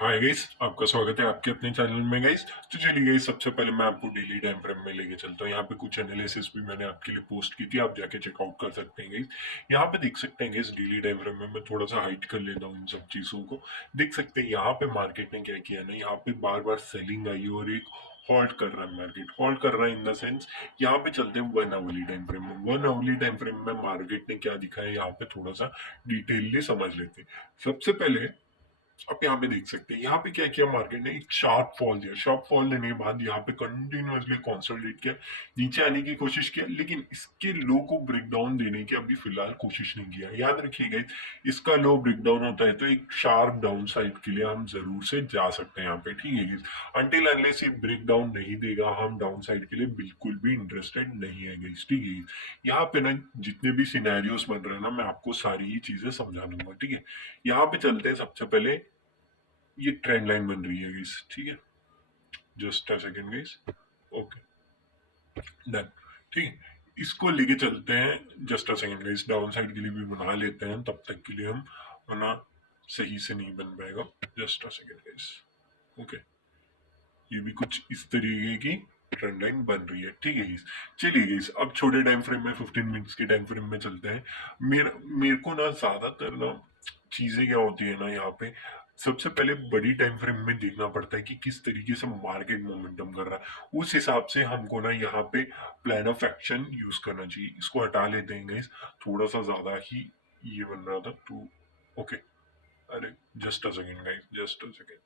Hi guys, आपका स्वागत है आपके अपने चैनल में गाइस। तो चलिए गाइस, सबसे पहले मैं आपको डेली टाइम फ्रेम में लेके चलता हूँ। यहाँ पे कुछ एनालिसिस भी मैंने आपके लिए पोस्ट की थी, आप जाके चेकआउट कर सकते हैं गाइस। यहाँ पे देख सकते हैं गाइस, डेली टाइम फ्रेम में मैं थोड़ा सा हाइड कर लेता हूँ इन सब चीजों को। देख सकते हैं यहाँ पे मार्केट ने क्या किया ना, यहाँ पे बार बार सेलिंग आई और एक हॉल्ट कर रहा है मार्केट, हॉल्ट कर रहा है इन द सेंस। यहाँ पे चलते हैं वन आवली टाइम फ्रेम में। वन आवली टाइम फ्रेम में मार्केट ने क्या दिखाया, यहाँ पे थोड़ा सा डिटेलली समझ लेते हैं। सबसे पहले आप यहाँ पे देख सकते हैं, यहाँ पे क्या किया मार्केट ने, एक शार्प फॉल दिया। शार्प फॉल देने के बाद यहाँ पे कंटिन्यूअसली कंसोलिडेट किया, नीचे आने की कोशिश किया, लेकिन इसके लो को ब्रेक डाउन देने की अभी फिलहाल कोशिश नहीं किया। याद रखिएगा, इसका लो ब्रेक डाउन होता है तो एक शार्प डाउन साइड के लिए हम जरूर से जा सकते हैं यहाँ पे, ठीक है। अनटिल अनलेस ये ब्रेक डाउन नहीं देगा, हम डाउन साइड के लिए बिल्कुल भी इंटरेस्टेड नहीं है गाइस, ठीक है। यहाँ पे ना जितने भी सिनेरियोस बन रहे हैं ना, मैं आपको सारी ही चीजें समझा दूंगा, ठीक है। यहाँ पे चलते हैं। सबसे पहले ये ट्रेंड लाइन बन रही है गाइस, ठीक है। Just a second guys. Okay, done, ठीक है। इसको लेके चलते हैं। Just a second guys, down side के लिए भी बना लेते हैं तब तक के लिए हम, वरना सही से नहीं बन पाएगा। Just a second guys. Okay, ये भी कुछ इस तरीके की ट्रेंड लाइन बन रही है, ठीक है गाइस। चलिए गाइस, अब छोटे टाइम फ्रेम में 15 मिनट्स के टाइम फ्रेम में चलते हैं। मेरे मेरे को ना ज्यादातर ना चीजें क्या होती है ना, यहाँ पे सबसे पहले बड़ी टाइम फ्रेम में देखना पड़ता है कि किस तरीके से मार्केट मोमेंटम कर रहा है। उस हिसाब से हमको ना यहाँ पे प्लान ऑफ एक्शन यूज करना चाहिए। इसको हटा लेते हैं गाइस, थोड़ा सा ज्यादा ही ये बन रहा था तो। ओके, अरे just a second guys, just a second.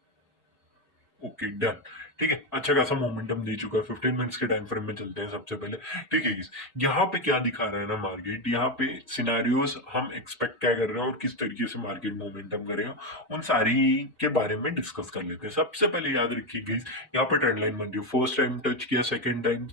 Okay, done, ठीक है। अच्छा खासा मोमेंटम दे चुका है। 15 मिनट्स के टाइम फ्रेम में चलते हैं सबसे पहले, ठीक है। यहाँ पे क्या दिखा रहा है ना मार्केट, यहाँ पे सिनेरियोस हम एक्सपेक्ट क्या कर रहे हैं और किस तरीके से मार्केट मोमेंटम करेगा, उन सारी के बारे में डिस्कस कर लेते हैं। सबसे पहले याद रखिए यहाँ पे ट्रेंड लाइन बन रही है। फर्स्ट टाइम टच किया, सेकेंड टाइम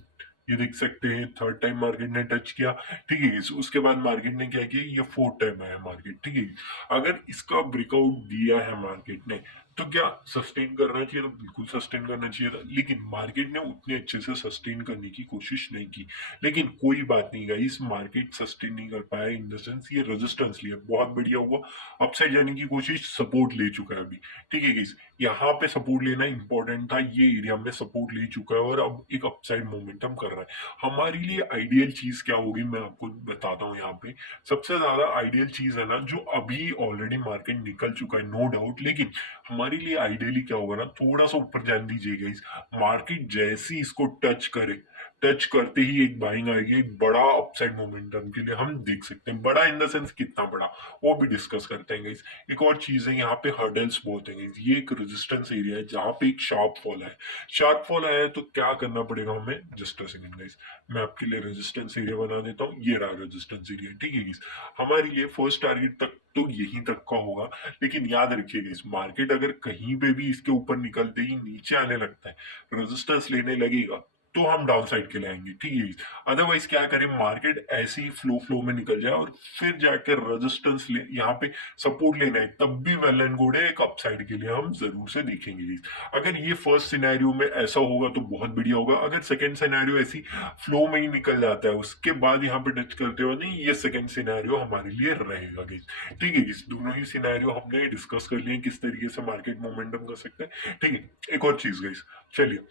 ये देख सकते हैं, थर्ड टाइम मार्केट ने टच किया, ठीक है। उसके बाद मार्केट ने क्या किया, ये फोर्थ टाइम आया मार्केट, ठीक है। अगर इसका ब्रेकआउट दिया है मार्केट ने, तो क्या सस्टेन करना चाहिए? तो बिल्कुल सस्टेन करना चाहिए था, लेकिन मार्केट ने उतने अच्छे से सस्टेन करने की कोशिश नहीं की। लेकिन कोई बात नहीं गाइस, मार्केट सस्टेन नहीं कर पाया इन द सेंस ये रेजिस्टेंस लिया, बहुत बढ़िया हुआ। अपसाइड जाने की कोशिश, सपोर्ट ले चुका है अभी, ठीक है गाइस। यहाँ पे सपोर्ट लेना इंपॉर्टेंट था, ये एरिया में सपोर्ट ले चुका है और अब एक अपसाइड मोमेंटम कर रहा है। हमारे लिए आइडियल चीज क्या होगी, मैं आपको बताता हूँ। यहाँ पे सबसे ज्यादा आइडियल चीज है ना, जो अभी ऑलरेडी मार्केट निकल चुका है नो डाउट, लेकिन हमारे लिए आइडियली क्या होगा ना, थोड़ा सा ऊपर जान दीजिएगा। इस मार्केट जैसे ही इसको टच करे, टच करते ही एक बाइंग आएगी, एक बड़ा अपसाइड मोमेंटम के लिए हम देख सकते हैं। बड़ा इन द सेंस कितना बड़ा, वो भी डिस्कस करते हैं गाइस। एक और चीज है, यहाँ पे हर्डल्स बहुत है गाइस। ये एक रेजिस्टेंस एरिया है जहाँ पे एक शार्प फॉल है। शार्प फॉल आया है तो क्या करना पड़ेगा हमें, जस्ट अ सेकंड गाइस, मैं आपके लिए रेजिस्टेंस एरिया बना देता हूँ। ये रहा रेजिस्टेंस एरिया, ठीक है गाइस। हमारे लिए फर्स्ट टारगेट तक तो यहीं तक का होगा, लेकिन याद रखिएगा इस मार्केट अगर कहीं पे भी इसके ऊपर निकलते ही नीचे आने लगता है, रेजिस्टेंस लेने लगेगा, तो हम डाउन साइड के लिए आएंगे, ठीक है। अदरवाइज क्या करें, मार्केट ऐसे ही फ्लो फ्लो में निकल जाए और फिर जाकर रेजिस्टेंस ले, यहाँ पे सपोर्ट लेना है, तब भी वेल एंड गुड है, एक अपसाइड के लिए हम जरूर से देखेंगे। अगर ये फर्स्ट सिनेरियो में ऐसा होगा तो बहुत बढ़िया होगा। अगर सेकंड सिनेरियो ऐसी फ्लो में ही निकल जाता है, उसके बाद यहाँ पे टच करते हुए नहीं, ये सेकंड सिनेरियो हमारे लिए रहेगा गाइस, ठीक है। इस दोनों ही सिनेरियो हमने डिस्कस कर लिए किस तरीके से मार्केट मोमेंटम कर सकते हैं, ठीक है। एक और चीज गाइस, चलिए,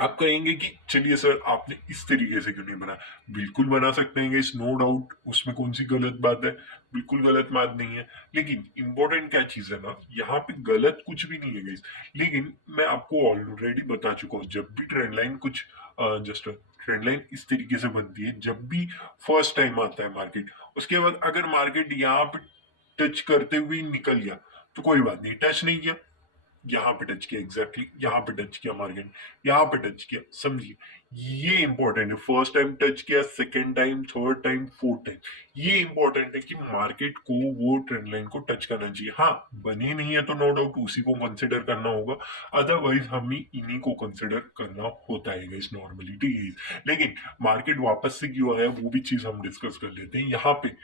आप कहेंगे कि चलिए सर आपने इस तरीके से क्यों नहीं बना, बिल्कुल बना सकते हैं गाइस, नो डाउट, उसमें कौन सी गलत बात है, बिल्कुल गलत बात नहीं है। लेकिन इंपॉर्टेंट क्या चीज है ना, यहाँ पे गलत कुछ भी नहीं है गाइस। लेकिन मैं आपको ऑलरेडी बता चुका हूँ, जब भी ट्रेंड लाइन कुछ जस्ट ट्रेंड लाइन इस तरीके से बनती है, जब भी फर्स्ट टाइम आता है मार्केट, उसके बाद अगर मार्केट यहाँ पे टच करते हुए निकल गया तो कोई बात नहीं, टच नहीं किया, यहाँ पे टच किया, एग्जैक्टली यहाँ पे टच किया मार्केट, यहाँ पे टच किया, समझिए। ये इंपॉर्टेंट है, फर्स्ट टाइम टच किया, second time, third time, fourth time, ये इंपॉर्टेंट है कि मार्केट को वो ट्रेंड लाइन को टच करना चाहिए। हाँ, बनी नहीं है तो नो डाउट उसी को कंसिडर करना होगा, अदरवाइज हमें इन्हीं को कंसिडर करना होता है इस नॉर्मली, ठीक है। लेकिन मार्केट वापस से क्यों आया वो भी चीज हम डिस्कस कर लेते हैं। यहाँ पे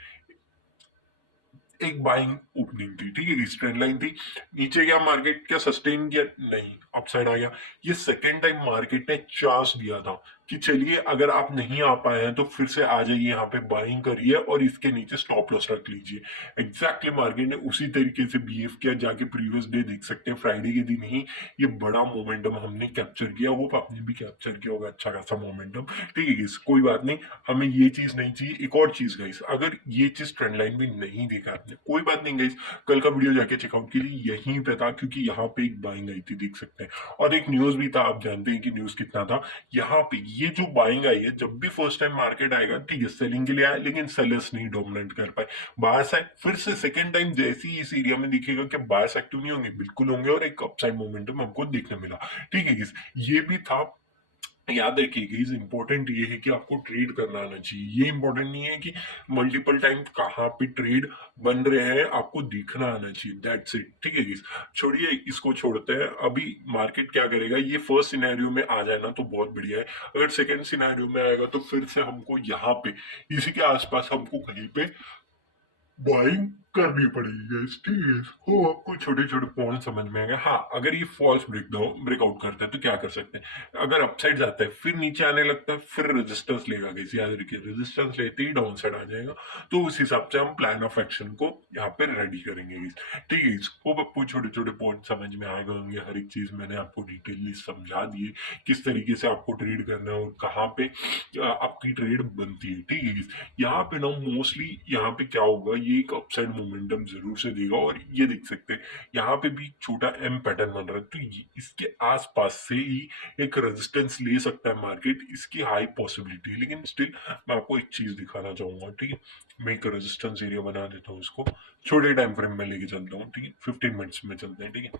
एक बाइंग ओपनिंग थी, ठीक है, इस ट्रेंड लाइन थी। नीचे गया मार्केट, क्या सस्टेन किया? नहीं, अपसाइड आ गया। ये सेकेंड टाइम मार्केट ने चांस दिया था कि चलिए अगर आप नहीं आ पाए हैं तो फिर से आ जाइए, यहाँ पे बाइंग करिए और इसके नीचे स्टॉप लॉस रख लीजिए। एग्जैक्टली मार्केट ने उसी तरीके से बिहेव किया। जाके प्रीवियस डे देख सकते हैं, फ्राइडे के दिन ही ये बड़ा मोमेंटम हमने कैप्चर किया। वो आपने भी कैप्चर किया होगा अच्छा खासा मोमेंटम, ठीक है guys, कोई बात नहीं। हमें ये चीज नहीं चाहिए। एक और चीज गाइस, अगर ये चीज ट्रेंड लाइन में नहीं देखा आपने, कोई बात नहीं गाइस, कल का वीडियो जाके चेकआउट कीजिए, यहीं पे था, क्योंकि यहाँ पे एक बाइंग आई थी, देख सकते हैं। और एक न्यूज भी था, आप जानते हैं कि न्यूज कितना था। यहाँ पे ये जो बाइंग आई है, जब भी फर्स्ट टाइम मार्केट आएगा, ठीक है, सेलिंग के लिए आया, लेकिन सेलर्स नहीं डोमिनेट कर पाए। बायर्स आए, फिर से सेकंड टाइम जैसे ही इस एरिया में दिखेगा कि बायर्स एक्टिव नहीं होंगे, बिल्कुल होंगे, और एक अपसाइड मोमेंटम हमको देखने मिला, ठीक है guys। ये भी था। याद रखिएगा, इज इंपॉर्टेंट ये है कि आपको ट्रेड करना आना चाहिए। ये इंपॉर्टेंट नहीं है कि मल्टीपल टाइम कहाँ पे ट्रेड बन रहे हैं, आपको दिखना आना चाहिए, दैट्स इट, ठीक है guys। छोड़िए इसको, छोड़ते हैं। अभी मार्केट क्या करेगा, ये फर्स्ट सिनेरियो में आ जाए ना तो बहुत बढ़िया है। अगर सेकंड सिनेरियो में आएगा तो फिर से हमको यहाँ पे इसी के आसपास हमको कहीं पे बाइंग करनी पड़ेगी guys, ठीक है। हो आपको छोटे छोटे पॉइंट समझ में आएगा। हाँ, अगर ये फॉल्स ब्रेकआउट करता है तो क्या कर सकते हैं, अगर अपसाइड जाता है फिर नीचे आने लगता है, फिर रेजिस्टेंस लेगा guys, याद रखिए, रेजिस्टेंस लेते ही डाउन साइड आ जाएगा। तो उस हिसाब से हम प्लान ऑफ एक्शन को यहाँ पे रेडी करेंगे guys, ठीक है। होप आपको छोटे छोटे पॉइंट समझ में आ गए होंगे। हर एक चीज मैंने आपको डिटेलली समझा दी है, किस तरीके से आपको ट्रेड करना है और कहाँ पे आपकी ट्रेड बनती है, ठीक है guys। यहाँ पे ना मोस्टली यहाँ पे क्या होगा, ये एक अपसाइड मोमेंटम जरूर से देगा। और ये देख सकते हैं यहाँ पे भी छोटा एम पैटर्न बन रहा है, तो इसके आसपास से ही एक रेजिस्टेंस ले सकता है मार्केट, इसकी हाई पॉसिबिलिटी है। लेकिन स्टिल मैं आपको एक चीज दिखाना चाहूंगा, ठीक है। मैं एक रेजिस्टेंस एरिया बना देता हूँ, इसको छोटे टाइम फ्रेम में लेके चलता हूँ, ठीक है, 15 मिनट्स में चलते हैं, ठीक है।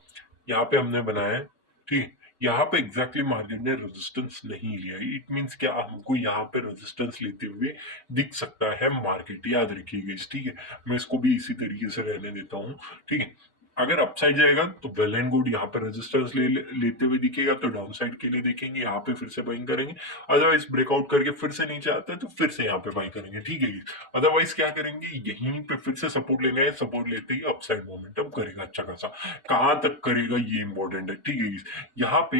यहाँ पे हमने बनाया है, ठीक है। यहाँ पे एग्जैक्टली मार्केट ने रेजिस्टेंस नहीं लिया, इट मींस क्या, हमको यहाँ पे रेजिस्टेंस लेते हुए दिख सकता है मार्केट, याद रखिएगा इस, ठीक है। मैं इसको भी इसी तरीके से रहने देता हूँ, ठीक है। अगर अपसाइड जाएगा तो वेल एंड गुड, यहाँ पे रेजिस्टेंस लेते हुए दिखेगा तो डाउन साइड के लिए देखेंगे, यहाँ पे फिर से बाइंग करेंगे। अदरवाइज ब्रेकआउट करके फिर से नीचे आता है तो फिर से यहाँ पे बाइंग करेंगे, ठीक है। अदरवाइज क्या करेंगे, यहीं पे फिर से सपोर्ट लेंगे, सपोर्ट लेते ही अपसाइड मोमेंटम करेगा अच्छा खासा। कहाँ तक करेगा ये इंपॉर्टेंट है, ठीक है। यहाँ पे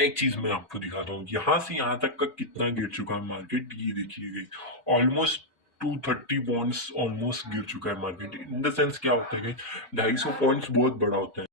एक चीज मैं आपको दिखाता हूँ, यहाँ से यहाँ तक का कितना गिर चुका है मार्केट, ये देखिए ऑलमोस्ट 230 पॉइंट्स ऑलमोस्ट गिर चुका है मार्केट। इन द सेंस क्या होता है, 250 पॉइंट्स बहुत बड़ा होता है,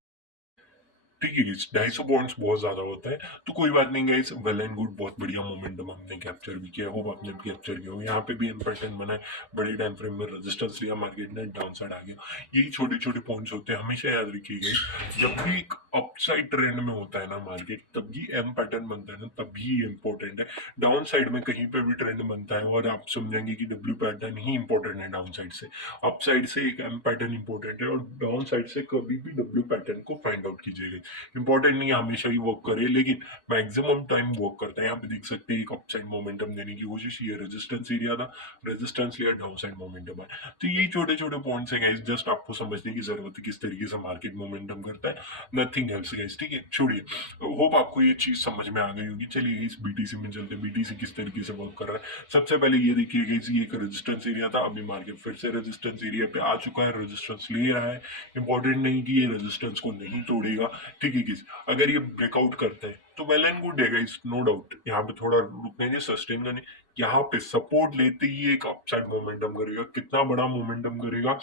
ठीक है। 250 पॉइंट्स बहुत ज्यादा होता है, तो कोई बात नहीं गाइस, वेल एंड गुड, बहुत बढ़िया मोमेंटम हमने कैप्चर भी किया। होप आपने भी कैप्चर किया हो। यहाँ पे भी इम्प्रेशन बना है, बड़े टाइम फ्रेम में रेजिस्टेंस लिया, मार्केट ने डाउन साइड आ गया। यही छोटे छोटे पॉइंट्स होते हैं, हमेशा याद रखिएगा। जब भी एक अपसाइड ट्रेंड में होता है ना मार्केट, तभी एम पैटर्न बनता है ना, तभी इंपॉर्टेंट है। डाउन साइड में कहीं पे भी ट्रेंड बनता है और आप समझेंगे कि डब्ल्यू पैटर्न ही इंपॉर्टेंट है डाउन साइड से। अप साइड से एक एम पैटर्न इंपॉर्टेंट है, और डाउन साइड से कभी भी डब्ल्यू पैटर्न को फाइंड आउट कीजिएगा। इंपॉर्टेंट नहीं है हमेशा ही वर्क करे, लेकिन मैक्सिमम टाइम वर्क करता है। यहाँ पे देख सकते हैं एक अपसाइड मोमेंटम देने की कोशिश, ये रेजिस्टेंस एरिया था, रेजिस्टेंस लिया, डाउन साइड मोमेंटम है। तो यही छोटे छोटे पॉइंट्स है गाइस, जस्ट आपको समझने की जरूरत है किस तरीके से मार्केट मोमेंटम करता है, नथिंग एल्स गाइस, ठीक है। छोड़िए, होप आपको ये चीज समझ में आ गई होगी। चलिए इस बीटीसी में चलते हैं, बीटीसी किस तरीके से वर्क कर रहा है। सबसे पहले ये देखिए गाइस, ये एक रेजिस्टेंस एरिया था, अभी मार्केट फिर से रेजिस्टेंस एरिया पे आ चुका है, रेजिस्टेंस ले रहा है। इंपॉर्टेंट नहीं कि ये रेजिस्टेंस को नहीं तोड़ेगा, ठीक है गाइस। अगर ये ब्रेकआउट करता है तो वेल एंड गुड है गाइस, नो डाउट। यहाँ पे थोड़ा रुकने दे, सस्टेन करने, यहाँ पे सपोर्ट लेते ही एक अपसाइड मोमेंटम करेगा। कितना बड़ा मोमेंटम करेगा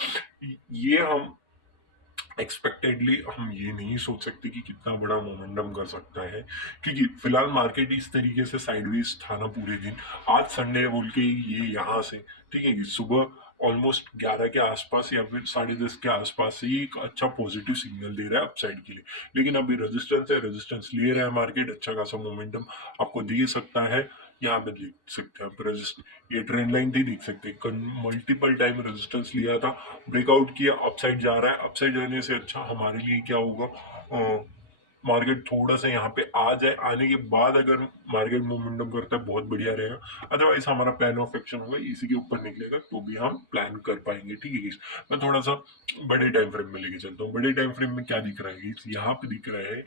ये हम एक्सपेक्टेडली हम ये नहीं सोच सकते कि कितना बड़ा मोमेंटम कर सकता है, क्योंकि फिलहाल मार्केट इस तरीके से साइडवेज था ना पूरे दिन। आज संडे बोल के ये यहाँ से, ठीक है कि सुबह ऑलमोस्ट 11 के आसपास या फिर 10:30 के आसपास से ही एक अच्छा पॉजिटिव सिग्नल दे रहा है अपसाइड के लिए। लेकिन अभी रेजिस्टेंस है, रेजिस्टेंस ले रहा है मार्केट, अच्छा खासा मोमेंटम आपको दे सकता है। यहाँ पे देख सकते हैं आप रेजिस्ट, ये ट्रेंड लाइन थी, देख सकते हैं मल्टीपल टाइम रेजिस्टेंस लिया था, ब्रेकआउट किया, अपसाइड जा रहा है। अपसाइड जाने से अच्छा हमारे लिए क्या होगा, मार्केट थोड़ा सा यहाँ पे आ जाए, आने के बाद अगर मार्केट मोमेंटम करता है बहुत बढ़िया रहेगा। अदरवाइज हमारा प्लान ऑफ एक्शन होगा इसी के ऊपर निकलेगा तो भी हम प्लान कर पाएंगे। ठीक है guys? मैं थोड़ा सा बड़े टाइम फ्रेम में लेके चलता हूँ। बड़े टाइम फ्रेम में क्या दिख रहा है guys? यहाँ पे दिख रहा है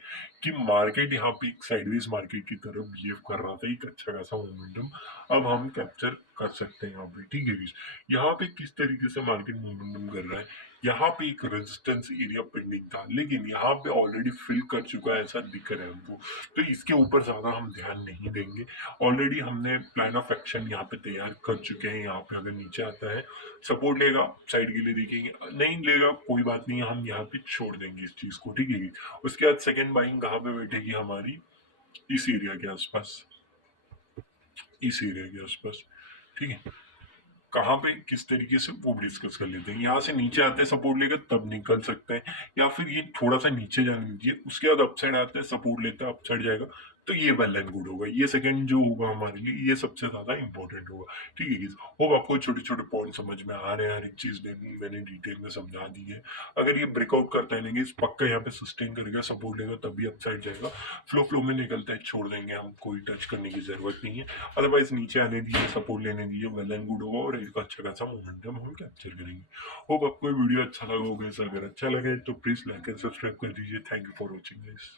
कि मार्केट यहाँ पे एक साइडवेज मार्केट की तरफ बिहेव कर रहा था, एक अच्छा खासा मोमेंटम अब हम कैप्चर कर सकते हैं यहाँ पे। ठीक है guys? यहाँ पे किस तरीके से मार्केट मोमेंटम कर रहा है, यहाँ पे एक रेजिस्टेंस एरिया पेंडिंग था लेकिन यहाँ पे ऑलरेडी फिल कर चुका है ऐसा दिख रहा है हमको, तो इसके ऊपर ज्यादा हम ध्यान नहीं देंगे। ऑलरेडी हमने प्लान ऑफ एक्शन यहाँ पे तैयार कर चुके हैं। यहाँ पे अगर नीचे आता है सपोर्ट लेगा साइड के लिए देखेंगे, नहीं लेगा कोई बात नहीं, हम यहाँ पे छोड़ देंगे इस चीज को। ठीक है, उसके बाद सेकेंड बाइंग कहाँ पे बैठेगी हमारी, इस एरिया के आसपास, इस एरिया के आसपास। ठीक है, कहाँ पे किस तरीके से वो डिस्कस कर लेते हैं। यहाँ से नीचे आते हैं सपोर्ट लेकर तब निकल सकते हैं, या फिर ये थोड़ा सा नीचे जाने दीजिए, उसके बाद अपसाइड आते हैं सपोर्ट लेते हैं अपसाइड जाएगा, तो ये वेल एंड गुड होगा। ये सेकंड जो होगा हमारे लिए ये सबसे ज्यादा इंपॉर्टेंट होगा। ठीक है guys? होप आपको छोटे छोटे पॉइंट समझ में आ रहे हैं, हर एक चीज मैंने डिटेल में समझा दी है। अगर ये ब्रेकआउट करता है नहीं पक्का यहाँ पे सस्टेन करेगा, सपोर्ट लेगा तभी अपसाइड जाएगा, फ्लो फ्लो में निकलता है छोड़ देंगे हम, कोई टच करने की जरूरत नहीं है। अदरवाइज नीचे आने दीजिए, सपोर्ट लेने दीजिए, वेल एंड गुड होगा और एक अच्छा खासा मोमेंटम हम कैप्चर करेंगे। होप आपको वीडियो अच्छा लगा होगा। अगर अच्छा लगे तो प्लीज लाइक एंड सब्सक्राइब कर दीजिए। Thank you for watching guys.